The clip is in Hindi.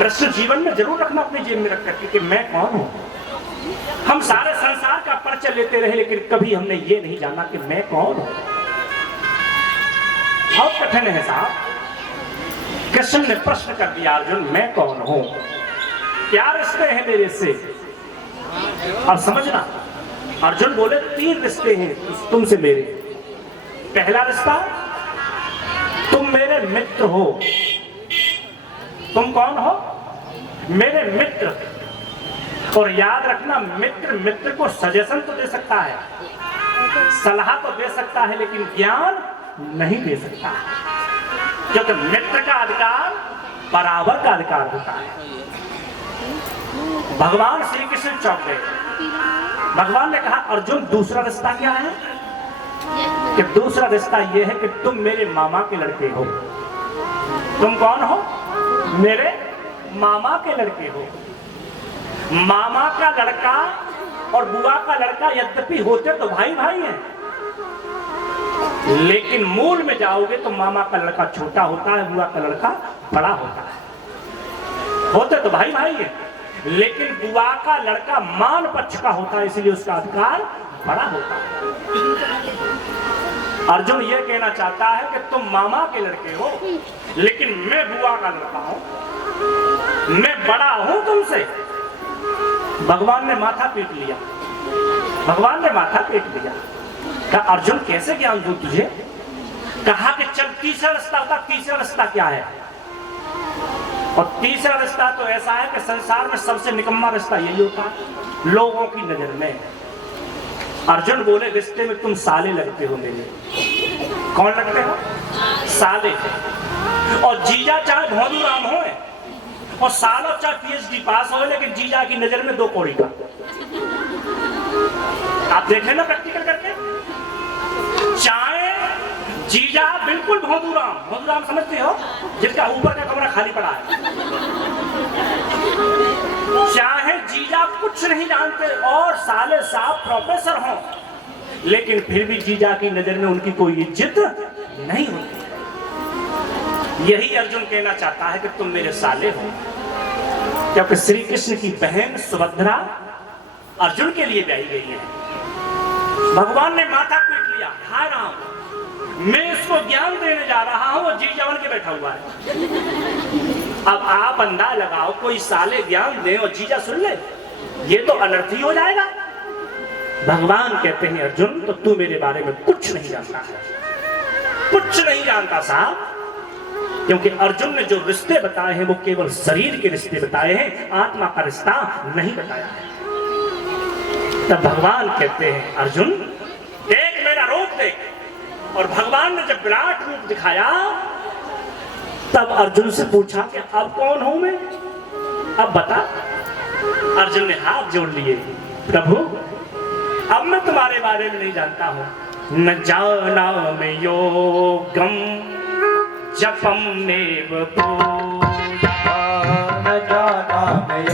प्रश्न जीवन में जरूर रखना अपनी जेब में रख करके कि मैं कौन हूं। हम सारे संसार का परिचय लेते रहे लेकिन कभी हमने ये नहीं जाना कि मैं कौन हूं। बहुत कठिन है साहब। कृष्ण ने प्रश्न कर दिया, अर्जुन मैं कौन हूं, क्या रिश्ते हैं मेरे से। और समझना, अर्जुन बोले 3 रिश्ते हैं तुमसे मेरे। पहला रिश्ता, तुम मेरे मित्र हो। तुम कौन हो? मेरे मित्र। और याद रखना, मित्र मित्र को सजेशन तो दे सकता है, सलाह तो दे सकता है, लेकिन ज्ञान नहीं दे सकता, क्योंकि मित्र का अधिकार बराबर का अधिकार होता है। भगवान श्री कृष्ण चौंक गए। भगवान ने कहा, अर्जुन दूसरा रिश्ता क्या है? कि दूसरा रिश्ता यह है कि तुम मेरे मामा के लड़के हो। तुम कौन हो? मेरे मामा के लड़के हो। मामा का लड़का और बुआ का लड़का यद्यपि होते तो भाई भाई हैं, लेकिन मूल में जाओगे तो मामा का लड़का छोटा होता है, बुआ का लड़का बड़ा होता है। होते तो भाई भाई हैं, लेकिन बुआ का लड़का मान पक्ष का होता है, इसलिए उसका अधिकार बड़ा होता है। अर्जुन ये कहना चाहता है कि तुम मामा के लड़के हो, लेकिन मैं बुआ का लड़का हूं, मैं बड़ा हूं तुमसे। भगवान ने माथा पीट लिया। भगवान ने माथा पीट लिया। कहा, अर्जुन कैसे ज्ञान दूं तुझे? कहा कि चल तीसरा रास्ता बता। तीसरा रास्ता क्या है? और तीसरा रिश्ता तो ऐसा है कि संसार में सबसे निकम्मा रिश्ता यही होता है लोगों की नजर में। अर्जुन बोले, रिश्ते में तुम साले लगते हो मेरे। कौन लगते हो? साले। और जीजा चाहे भोंदू राम हो और सालों चाहे पीएचडी पास हो, लेकिन जीजा की नजर में 2 कौड़ी का। आप देख लेना प्रैक्टिकल करके। चाहे जीजा बिल्कुल भोंदू राम समझते हो, जिसका ऊपर का कमरा खाली पड़ा है। चाहे जीजा कुछ नहीं जानते और साले साहब प्रोफेसर हो, लेकिन फिर भी जीजा की नजर में उनकी कोई इज्जत नहीं होती। यही अर्जुन कहना चाहता है कि तुम मेरे साले हो, क्योंकि श्री कृष्ण की बहन सुभद्रा अर्जुन के लिए ब्याही गई है। भगवान ने माथा पीट लिया। हाय राम, मैं इसको ज्ञान देने जा रहा हूं, वो जी जवन के बैठा हुआ है। अब आप अंदाज लगाओ, कोई साले ज्ञान दे और जीजा सुन ले, ये तो अनर्थ ही हो जाएगा। भगवान कहते हैं, अर्जुन तो तू मेरे बारे में कुछ नहीं जानता है, कुछ नहीं जानता साहब, क्योंकि अर्जुन ने जो रिश्ते बताए हैं वो केवल शरीर के रिश्ते बताए हैं, आत्मा का रिश्ता नहीं बताया है। तब भगवान कहते हैं, अर्जुन देख मेरा रूप देख। और भगवान ने जब विराट रूप दिखाया तब अर्जुन से पूछा कि अब कौन हूं मैं, अब बता। अर्जुन ने हाथ जोड़ लिए, प्रभु अब मैं तुम्हारे बारे में नहीं जानता हूं। न जाना मैं योगम जपम नेव पूजा, न जाना मैं